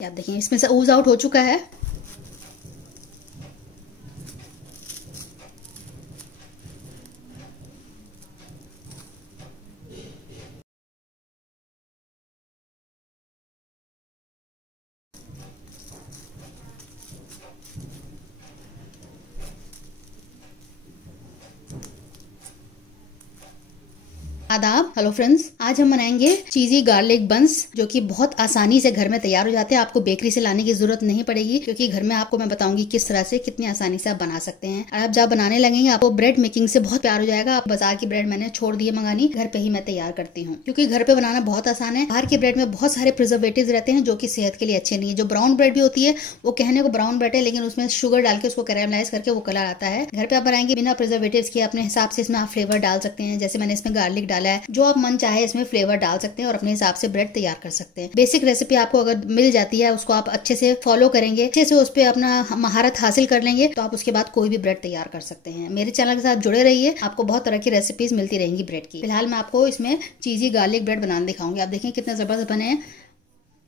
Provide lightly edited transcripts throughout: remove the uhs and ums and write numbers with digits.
आप देखिए इसमें से ऊज आउट हो चुका है। आदाब, हेलो फ्रेंड्स। आज हम बनाएंगे चीजी गार्लिक बंस, जो कि बहुत आसानी से घर में तैयार हो जाते हैं। आपको बेकरी से लाने की जरूरत नहीं पड़ेगी, क्योंकि घर में आपको मैं बताऊंगी किस तरह से कितनी आसानी से आप बना सकते हैं। और आप जब बनाने लगेंगे आपको ब्रेड मेकिंग से बहुत प्यार हो जाएगा। आप बाजार की ब्रेड मैंने छोड़ दी है मंगानी, घर पे ही मैं तैयार करती हूँ, क्योंकि घर पे बनाना बहुत आसान है। बाहर की ब्रेड में बहुत सारे प्रिजर्वेटिव रहते हैं जो कि सेहत के लिए अच्छे नहीं है। जो ब्राउन ब्रेड भी होती है वो कहने को ब्राउन ब्रेड है, लेकिन उसमें शुगर डाल के उसको कैरामलाइज करके वो कलर आता है। घर पे आप बनाएंगे बिना प्रिजर्वेटिव के, अपने हिसाब से इसमें आप फ्लेवर डाल सकते हैं। जैसे मैंने इसमें गार्लिक डाला है, जो आप मन चाहे इसमें फ्लेवर डाल सकते हैं और अपने हिसाब से ब्रेड तैयार कर सकते हैं। बेसिक रेसिपी आपको अगर मिल जाती है, उसको आप अच्छे से फॉलो करेंगे, अच्छे से उस पर अपना महारत हासिल कर लेंगे, तो आप उसके बाद कोई भी ब्रेड तैयार कर सकते हैं। मेरे चैनल के साथ जुड़े रहिए, आपको बहुत तरह की रेसिपीज मिलती रहेंगी ब्रेड की। फिलहाल मैं आपको इसमें चीजी गार्लिक ब्रेड बनाना दिखाऊंगी। आप देखें कितने जबरदस्त बने हैं।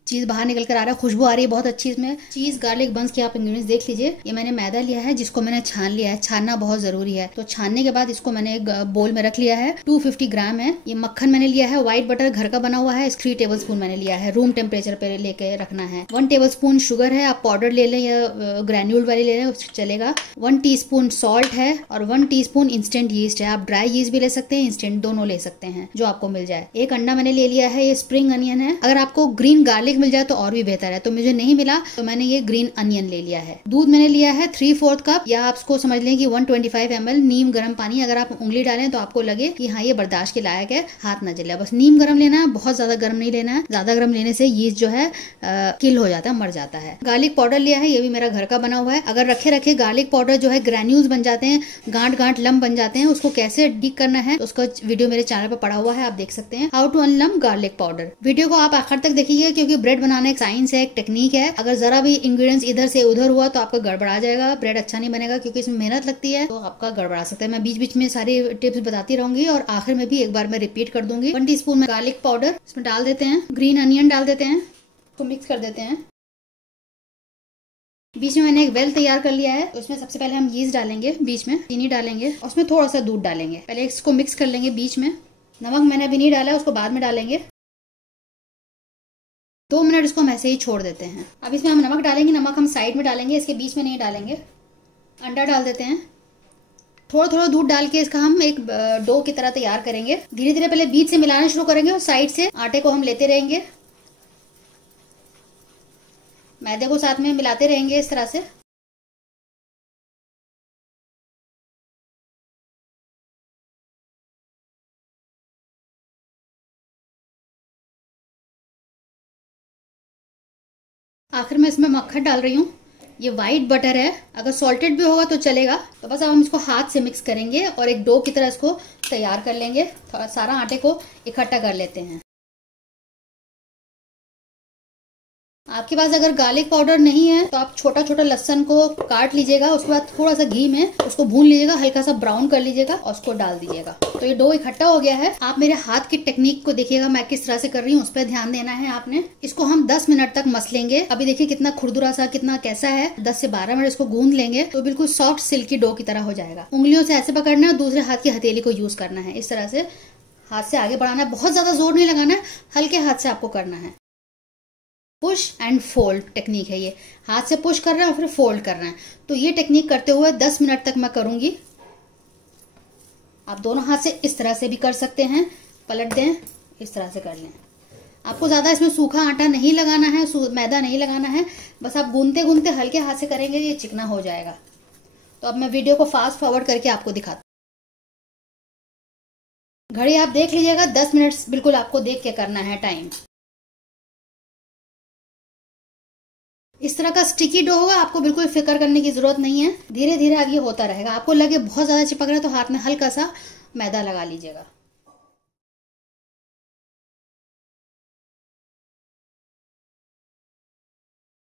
चीज बाहर निकल कर आ रहा है, खुशबू आ रही है बहुत अच्छी। इसमें चीज गार्लिक बंस के आप इंग्रेडिएंट्स देख लीजिए। ये मैंने मैदा लिया है, जिसको मैंने छान लिया है। छानना बहुत जरूरी है। तो छानने के बाद इसको मैंने एक बोल में रख लिया है। 250 ग्राम है। ये मक्खन मैंने लिया है, व्हाइट बटर घर का बना हुआ है। 3 टेबल स्पून मैंने लिया है, रूम टेम्परेचर पे लेके रखना है। 1 टेबल स्पून शुगर है, आप पाउडर ले लें या ग्रेन्यूल वाली ले लें, चलेगा। 1 टीस्पून सॉल्ट है और 1 टीस्पून इंस्टेंट यीस्ट है। आप ड्राई यीस्ट भी ले सकते हैं, इंस्टेंट दोनों ले सकते हैं, जो आपको मिल जाए। एक अंडा मैंने ले लिया है। ये स्प्रिंग अनियन है। अगर आपको ग्रीन गार्लिक मिल जाए तो और भी बेहतर है, तो मुझे नहीं मिला तो मैंने ये ग्रीन अनियन ले लिया है। दूध मैंने लिया है 3/4 कप, या आप इसको समझ लें कि 125 ml नीम गर्म पानी। अगर आप उंगली डालें तो आपको लगे कि हाँ ये बर्दाश्त के लायक है, हाथ ना जले। बस नीम गर्म लेना है, बहुत ज्यादा गर्म नहीं लेना है। ज्यादा गर्म लेने से यीस्ट जो है किल हो जाता है, मर जाता है। गार्लिक पाउडर लिया है, ये भी मेरा घर का बना हुआ है। अगर रखे रखे गार्लिक पाउडर जो है ग्रेन्यूल्स बन जाते हैं, गांठ गांठ लम बन जाते हैं, उसको कैसे डिक करना है उसका वीडियो मेरे चैनल पर पड़ा हुआ है, आप देख सकते हैं। हाउ टू अनलम गार्लिक पाउडर। वीडियो को आप आखिर तक देखिए, क्योंकि ब्रेड बनाना एक साइंस है, एक टेक्निक है। अगर जरा भी इंग्रेडिएंट्स इधर से उधर हुआ तो आपका गड़बड़ा जाएगा, ब्रेड अच्छा नहीं बनेगा, क्योंकि इसमें मेहनत लगती है, तो आपका गड़बड़ा सकता है। मैं बीच बीच में सारी टिप्स बताती रहूंगी और आखिर में भी एक बार मैं रिपीट कर दूंगी। 1 टीस्पून में गार्लिक पाउडर इसमें डाल देते हैं। ग्रीन अनियन डाल देते हैं, तो मिक्स कर देते हैं। बीच में मैंने एक वेल तैयार कर लिया है, तो उसमें सबसे पहले हम यीस्ट डालेंगे, बीच में चीनी डालेंगे और उसमें थोड़ा सा दूध डालेंगे। पहले इसको मिक्स कर लेंगे बीच में। नमक मैंने अभी नहीं डाला, उसको बाद में डालेंगे। 2 मिनट इसको हम ऐसे ही छोड़ देते हैं। अब इसमें हम नमक डालेंगे, नमक हम साइड में डालेंगे, इसके बीच में नहीं डालेंगे। अंडा डाल देते हैं। थोड़ा थोड़ा दूध डाल के इसका हम एक डो की तरह तैयार करेंगे। धीरे धीरे पहले बीच से मिलाना शुरू करेंगे और साइड से आटे को हम लेते रहेंगे। मैदे को साथ में मिलाते रहेंगे इस तरह से। आखिर में इसमें मक्खन डाल रही हूँ। ये व्हाइट बटर है, अगर सॉल्टेड भी होगा तो चलेगा। तो बस अब हम इसको हाथ से मिक्स करेंगे और एक डो की तरह इसको तैयार कर लेंगे। थोड़ा सारा आटे को इकट्ठा कर लेते हैं। आपके पास अगर गार्लिक पाउडर नहीं है तो आप छोटा छोटा लहसुन को काट लीजिएगा, उसके बाद थोड़ा सा घी में उसको भून लीजिएगा, हल्का सा ब्राउन कर लीजिएगा और उसको डाल दीजिएगा। तो ये डो इकट्ठा हो गया है। आप मेरे हाथ की टेक्निक को देखिएगा, मैं किस तरह से कर रही हूँ, उस पर ध्यान देना है आपने। इसको हम 10 मिनट तक मसलेंगे। अभी देखिए कितना खुरदुरा सा, कितना कैसा है। 10 से 12 मिनट इसको गूंद लेंगे तो बिल्कुल सॉफ्ट सिल्की डो की तरह हो जाएगा। उंगलियों से ऐसे पकड़ना है, दूसरे हाथ की हथेली को यूज करना है। इस तरह से हाथ से आगे बढ़ाना है, बहुत ज्यादा जोर नहीं लगाना है, हल्के हाथ से आपको करना है। पुश एंड फोल्ड टेक्निक है ये। हाथ से पुश कर रहे हैं और फिर फोल्ड कर रहे हैं। तो ये टेक्निक करते हुए 10 मिनट तक मैं करूंगी। आप दोनों हाथ से इस तरह से भी कर सकते हैं, पलट दें, इस तरह से कर लें। आपको ज्यादा इसमें सूखा आटा नहीं लगाना है, मैदा नहीं लगाना है। बस आप गूंदते गूंदते हल्के हाथ से करेंगे, ये चिकना हो जाएगा। तो अब मैं वीडियो को फास्ट फॉरवर्ड करके आपको दिखाती हूँ। घड़ी आप देख लीजिएगा, 10 मिनट बिल्कुल आपको देख के करना है टाइम। इस तरह का स्टिकी डो होगा, आपको बिल्कुल फिक्र करने की जरूरत नहीं है। धीरे धीरे अब ये होता रहेगा। आपको लगे बहुत ज्यादा चिपक रहा है तो हाथ में हल्का सा मैदा लगा लीजिएगा।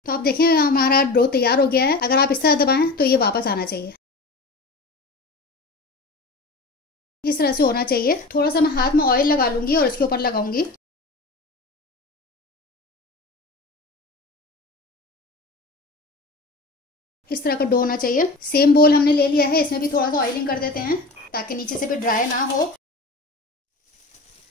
तो आप देखें हमारा डो तैयार हो गया है। अगर आप इस तरह दबाएं तो ये वापस आना चाहिए, इस तरह से होना चाहिए। थोड़ा सा मैं हाथ में ऑयल लगा लूंगी और इसके ऊपर लगाऊंगी। इस तरह का डो होना चाहिए। सेम बोल हमने ले लिया है, इसमें भी थोड़ा सा ऑयलिंग कर देते हैं ताकि नीचे से भी ड्राई ना हो।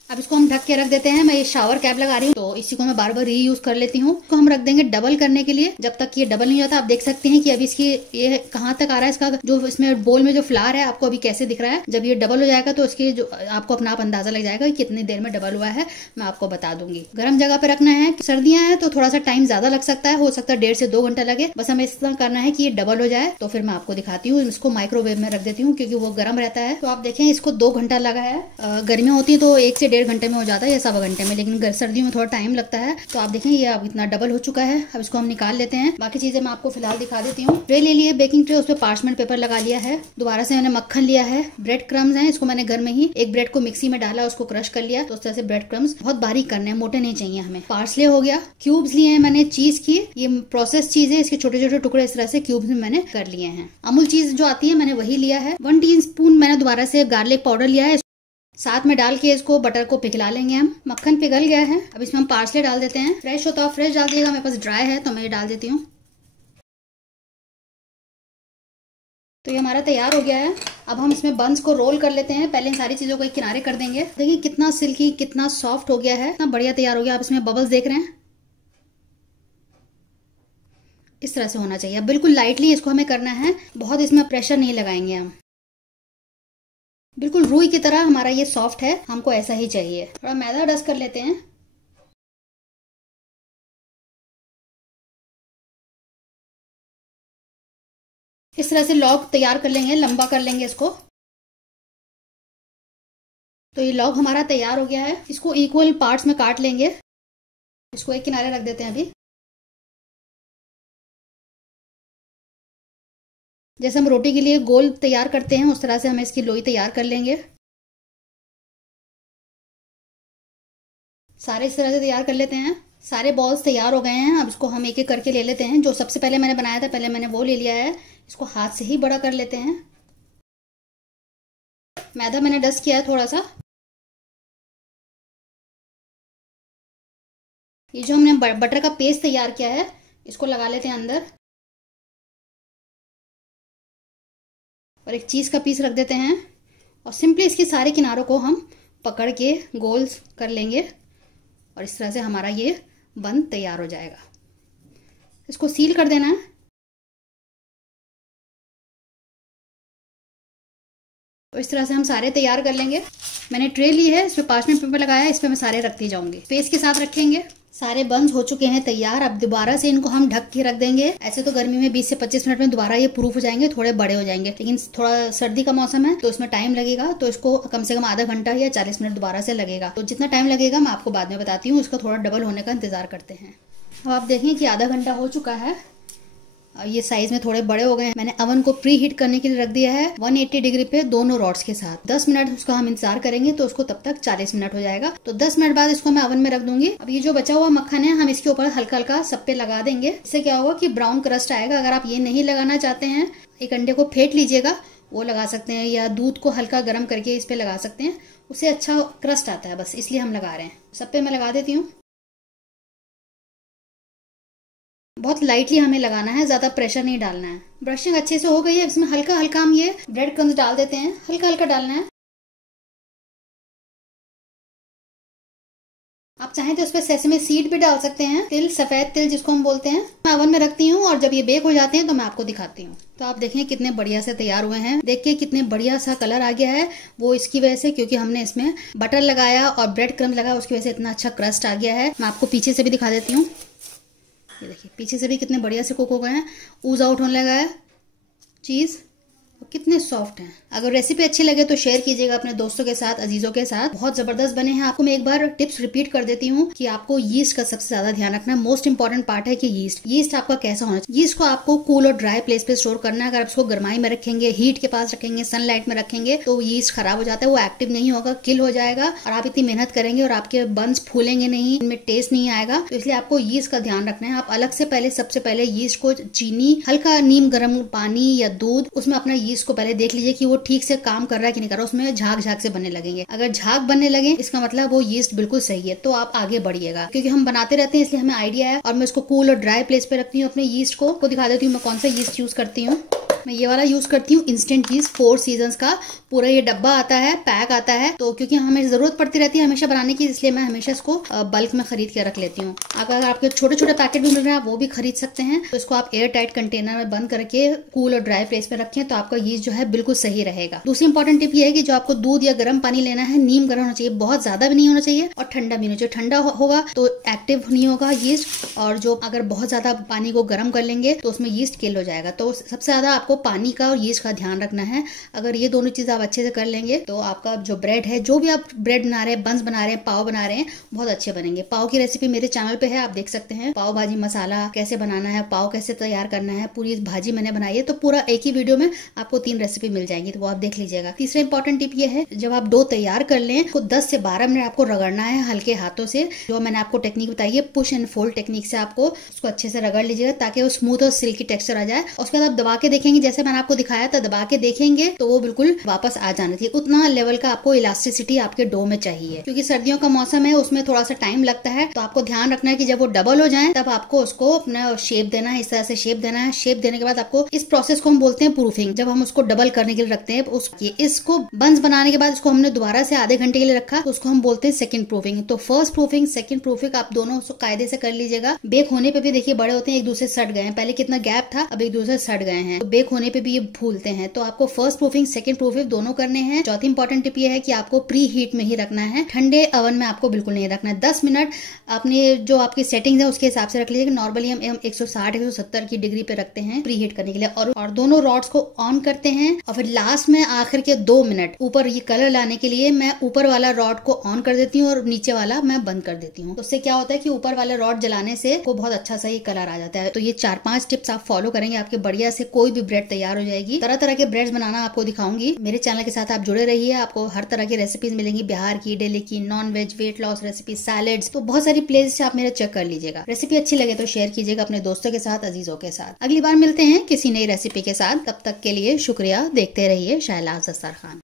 अब इसको हम ढक के रख देते हैं। मैं ये शावर कैप लगा रही हूँ तो इसी को मैं बार बार रीयूज कर लेती हूँ। इसको हम रख देंगे डबल करने के लिए। जब तक ये डबल नहीं होता, आप देख सकते हैं कि अभी इसकी ये कहाँ तक आ रहा है, इसका जो इसमें बोल में जो फ्लावर है आपको अभी कैसे दिख रहा है। जब ये डबल हो जाएगा तो इसके जो आपको अपना आप अंदाजा लग जाएगा कि कितनी देर में डबल हुआ है, मैं आपको बता दूंगी। गर्म जगह पे रखना है। सर्दियां हैं तो थोड़ा सा टाइम ज्यादा लग सकता है, हो सकता है 1.5 से 2 घंटा लगे। बस हमें इस तरह करना है कि ये डबल हो जाए तो फिर मैं आपको दिखाती हूँ। इसको माइक्रोवेव में रख देती हूँ क्योंकि वो गर्म रहता है। तो आप देखें इसको 2 घंटा लगा है। गर्मियां होती है तो 1 से 1.5 घंटे में हो जाता है, 1.25 घंटे में, लेकिन सर्दियों में थोड़ा टाइम लगता है। तो आप देखें ये अब इतना डबल हो चुका है। अब इसको हम निकाल लेते हैं। बाकी चीजें मैं आपको फिलहाल दिखा देती हूँ। ट्रे ले लिए, बेकिंग ट्रे, उस पर पार्चमेंट पेपर लगा लिया है। दोबारा से मैंने मक्खन लिया है। ब्रेड क्रम्स हैं, इसको मैंने घर में ही एक ब्रेड को मिक्सी में डाला, उसको क्रश कर लिया। तो उस तरह से ब्रेड क्रम्स बहुत बारीक करने हैं, मोटे नहीं चाहिए हमें। पार्सले हो गया। क्यूब्स लिए हैं मैंने चीज की, ये प्रोसेस चीज है, इसके छोटे छोटे टुकड़े इस तरह से क्यूब्स में मैंने कर लिए हैं। अमूल चीज जो आती है मैंने वही लिया है। 1 टीस्पून मैंने दोबारा से गार्लिक पाउडर लिया है, साथ में डाल के इसको बटर को पिघला लेंगे हम। मक्खन पिघल गया है। अब इसमें हम पार्सले डाल देते हैं। फ्रेश हो तो आप फ्रेश डाल दिएगा, मेरे पास ड्राई है तो मैं ये डाल देती हूँ। तो ये हमारा तैयार हो गया है। अब हम इसमें बंस को रोल कर लेते हैं। पहले इन सारी चीजों को एक किनारे कर देंगे। देखिए कितना सिल्की, कितना सॉफ्ट हो गया है, कितना बढ़िया तैयार हो गया। आप इसमें बबल्स देख रहे हैं, इस तरह से होना चाहिए। अब बिल्कुल लाइटली इसको हमें करना है, बहुत इसमें प्रेशर नहीं लगाएंगे हम। बिल्कुल रुई की तरह हमारा ये सॉफ्ट है, हमको ऐसा ही चाहिए। थोड़ा मैदा डस्ट कर लेते हैं। इस तरह से लॉग तैयार कर लेंगे, लंबा कर लेंगे इसको। तो ये लॉग हमारा तैयार हो गया है। इसको इक्वल पार्ट्स में काट लेंगे। इसको एक किनारे रख देते हैं। अभी जैसे हम रोटी के लिए गोल तैयार करते हैं उस तरह से हमें इसकी लोई तैयार कर लेंगे। सारे इस तरह से तैयार कर लेते हैं। सारे बॉल्स तैयार हो गए हैं। अब इसको हम एक एक करके ले लेते हैं। जो सबसे पहले मैंने बनाया था, पहले मैंने वो ले लिया है। इसको हाथ से ही बड़ा कर लेते हैं। मैदा मैंने डस्ट किया है थोड़ा सा। ये जो हमने बटर का पेस्ट तैयार किया है इसको लगा लेते हैं अंदर, और एक चीज का पीस रख देते हैं। और सिंपली इसके सारे किनारों को हम पकड़ के गोल कर लेंगे और इस तरह से हमारा ये बन तैयार हो जाएगा। इसको सील कर देना है। तो इस तरह से हम सारे तैयार कर लेंगे। मैंने ट्रे ली है, इस पे पार्चमेंट पेपर लगाया है, इस पे मैं सारे रखती जाऊंगी। स्पेस के साथ रखेंगे। सारे बंस हो चुके हैं तैयार। अब दोबारा से इनको हम ढक के रख देंगे। ऐसे तो गर्मी में 20 से 25 मिनट में दोबारा ये प्रूफ हो जाएंगे, थोड़े बड़े हो जाएंगे, लेकिन थोड़ा सर्दी का मौसम है तो इसमें टाइम लगेगा। तो इसको कम से कम आधा घंटा या 40 मिनट दोबारा से लगेगा। तो जितना टाइम लगेगा मैं आपको बाद में बताती हूँ। इसका थोड़ा डबल होने का इंतजार करते हैं। अब आप देखें कि आधा घंटा हो चुका है। ये साइज में थोड़े बड़े हो गए हैं। मैंने अवन को प्री हीट करने के लिए रख दिया है 180 डिग्री पे दोनों रॉड्स के साथ। 10 मिनट उसका हम इंतजार करेंगे तो उसको तब तक 40 मिनट हो जाएगा। तो 10 मिनट बाद इसको मैं अवन में रख दूंगी। अब ये जो बचा हुआ मक्खन है हम इसके ऊपर हल्का हल्का सब पे लगा देंगे। इससे क्या होगा कि ब्राउन क्रस्ट आएगा। अगर आप ये नहीं लगाना चाहते हैं, एक अंडे को फेंट लीजिएगा, वो लगा सकते हैं, या दूध को हल्का गर्म करके इस पे लगा सकते हैं, उससे अच्छा क्रस्ट आता है। बस इसलिए हम लगा रहे हैं। सब पे मैं लगा देती हूँ। बहुत लाइटली हमें लगाना है, ज्यादा प्रेशर नहीं डालना है। ब्रशिंग अच्छे से हो गई है। इसमें हल्का हल्का हम ये ब्रेड क्रम्स डाल देते हैं। हल्का हल्का डालना है। आप चाहें तो उस पर सेसमे सीड भी डाल सकते हैं, तिल, सफेद तिल जिसको हम बोलते हैं। मैं ओवन में रखती हूँ और जब ये बेक हो जाते हैं तो मैं आपको दिखाती हूँ। तो आप देखें कितने बढ़िया से तैयार हुए हैं। देखिए कितने बढ़िया सा कलर आ गया है। वो इसकी वजह से, क्योंकि हमने इसमें बटर लगाया और ब्रेड क्रम्स लगाया, उसकी वजह से इतना अच्छा क्रस्ट आ गया है। मैं आपको पीछे से भी दिखा देती हूँ। ये देखिए पीछे से भी कितने बढ़िया से कुक हो गए हैं। ऊज आउट होने लगा है चीज, कितने सॉफ्ट हैं। अगर रेसिपी अच्छी लगे तो शेयर कीजिएगा अपने दोस्तों के साथ, अजीजों के साथ। बहुत जबरदस्त बने हैं। आपको मैं एक बार टिप्स रिपीट कर देती हूँ कि आपको यीस्ट का सबसे ज्यादा ध्यान रखना है। मोस्ट इंपॉर्टेंट पार्ट है कि यीस्ट आपका कैसा होना चाहिए। यीस्ट को आपको कूल और ड्राई प्लेस पे स्टोर करना है। अगर आप इसको गर्माई में रखेंगे, हीट के पास रखेंगे, सनलाइट में रखेंगे तो यीस्ट खराब हो जाता है, वो एक्टिव नहीं होगा, किल हो जाएगा। और आप इतनी मेहनत करेंगे और आपके बंस फूलेंगे नहीं, इनमें टेस्ट नहीं आएगा। तो इसलिए आपको यीस्ट का ध्यान रखना है। आप अलग से पहले, सबसे पहले यीस्ट को चीनी, हल्का नीम गर्म पानी या दूध, उसमें अपना यीस्ट को पहले देख लीजिए कि वो ठीक से काम कर रहा है कि नहीं कर रहा, उसमें झाग झाग से बनने लगेंगे। अगर झाग बनने लगे इसका मतलब वो यीस्ट बिल्कुल सही है, तो आप आगे बढ़िएगा। क्योंकि हम बनाते रहते हैं इसलिए हमें आइडिया है। और मैं इसको कूल और ड्राई प्लेस पे रखती हूँ अपने यीस्ट को दिखा देती हूँ मैं कौन सा यीस्ट यूज करती हूँ। मैं ये वाला यूज करती हूँ इंस्टेंट यीस्ट 4 सीजन्स का। पूरा ये डब्बा आता है, पैक आता है, तो क्योंकि हमें जरूरत पड़ती रहती है हमेशा बनाने की, इसलिए मैं हमेशा इसको बल्क में खरीद के रख लेती हूँ। अगर आपके छोटे छोटे पैकेट भी मिल रहे हैं आप वो भी खरीद सकते हैं। तो इसको आप एयर टाइट कंटेनर में बंद करके कूल और ड्राई प्लेस पे रखें तो आपका यीस्ट जो है बिल्कुल सही रहेगा। दूसरी इंपॉर्टेंट टिप ये है कि जो आपको दूध या गर्म पानी लेना है, नीम गर्म होना चाहिए, बहुत ज्यादा भी नहीं होना चाहिए और ठंडा भी नहीं चाहिए। ठंडा होगा तो एक्टिव नहीं होगा यीस्ट, और जो अगर बहुत ज्यादा पानी को गर्म कर लेंगे तो उसमें यीस्ट किल हो जाएगा। तो सबसे ज्यादा आपको पानी का और यीस्ट का ध्यान रखना है। अगर ये दोनों चीज आप अच्छे से कर लेंगे तो आपका जो ब्रेड है, जो भी आप ब्रेड बना रहे हैं, बंस बना रहे हैं, पाव बना रहे हैं, बहुत अच्छे बनेंगे। पाव की रेसिपी मेरे चैनल पे है, आप देख सकते हैं। पाव भाजी मसाला कैसे बनाना है, पाव कैसे तैयार करना है, पूरी भाजी मैंने बनाई है। तो पूरा एक ही वीडियो में आपको 3 रेसिपी मिल जाएंगी, तो वो आप देख लीजिएगा। तीसरा इंपॉर्टेंट टिप ये है, जब आप डो तैयार कर लें तो 10 से 12 मिनट आपको रगड़ना है हल्के हाथों से। जो मैंने आपको टेक्निक बताई है, पुश एंड फोल्ड टेक्निक से आपको उसको अच्छे से रगड़ लीजिएगा ताकि वो स्मूथ और सिल्की टेक्सचर आ जाए। उसके बाद आप दबा के देखेंगे, जैसे मैंने आपको दिखाया था, दबा के देखेंगे तो वो बिल्कुल वापस आ जाना चाहिए। उतना लेवल का आपको इलास्टिसिटी आपके डो में चाहिए, क्योंकि सर्दियों का मौसम है, उसमें थोड़ा सा टाइम लगता है। तो आपको ध्यान रखना है कि जब वो डबल हो जाए तब आपको उसको अपना शेप देना है, इस तरह से शेप देना है। शेप देने के बाद आपको इस प्रोसेस को हम बोलते हैं प्रूफिंग। जब हम उसको डबल करने के लिए रखते हैं, इसको बंस बनाने के बाद इसको हमने दोबारा से आधे घंटे के लिए रखा, तो उसको हम बोलते हैं सेकंड प्रूफिंग। तो फर्स्ट प्रूफिंग, सेकंड प्रूफिंग आप दोनों कायदे से कर लीजिएगा। बेक होने पे भी देखिए बड़े होते हैं, एक दूसरे सट गए हैं। पहले कितना गैप था, अब एक दूसरे सट गए हैं, तो बेक होने पे भी ये फूलते हैं। तो आपको फर्स्ट प्रूफिंग, सेकंड प्रूफिंग दोनों करने हैं। चौथी इंपॉर्टेंट टिप ये है कि आपको प्री हीट में ही रखना है, ठंडे ओवन में आपको बिल्कुल नहीं रखना है। 10 मिनट अपने जो आपकी सेटिंग्स है उसके हिसाब से रख लीजिए। नॉर्मली हम 160-170 की डिग्री पे रखते हैं प्री हीट करने के लिए, और दोनों रॉड्स को ऑन करते हैं। और फिर लास्ट में आखिर के 2 मिनट ऊपर ये कलर लाने के लिए मैं ऊपर वाला रॉड को ऑन कर देती हूँ और नीचे वाला मैं बंद कर देती हूँ। तो उससे क्या होता है कि ऊपर वाले रॉड जलाने से वो बहुत अच्छा सा ये कलर आ जाता है। तो ये 4-5 टिप्स आप फॉलो करेंगे, आपके बढ़िया से कोई भी ब्रेड तैयार हो जाएगी। तरह तरह के ब्रेड्स बनाना आपको दिखाऊंगी। मेरे चैनल के साथ आप जुड़े रहिए, आपको हर तरह की रेसिपीज मिलेंगी, बिहार की, दिल्ली की, non veg, weight loss recipe, salads, तो बहुत सारी प्लेलिस्ट आप मेरा चेक कर लीजिएगा। रेसिपी अच्छी लगे तो शेयर कीजिएगा अपने दोस्तों के साथ, अजीजों के साथ। अगली बार मिलते हैं किसी नई रेसिपी के साथ, तब तक के लिए शुक्रिया। देखते रहिए शाहलाज दस्तरखान।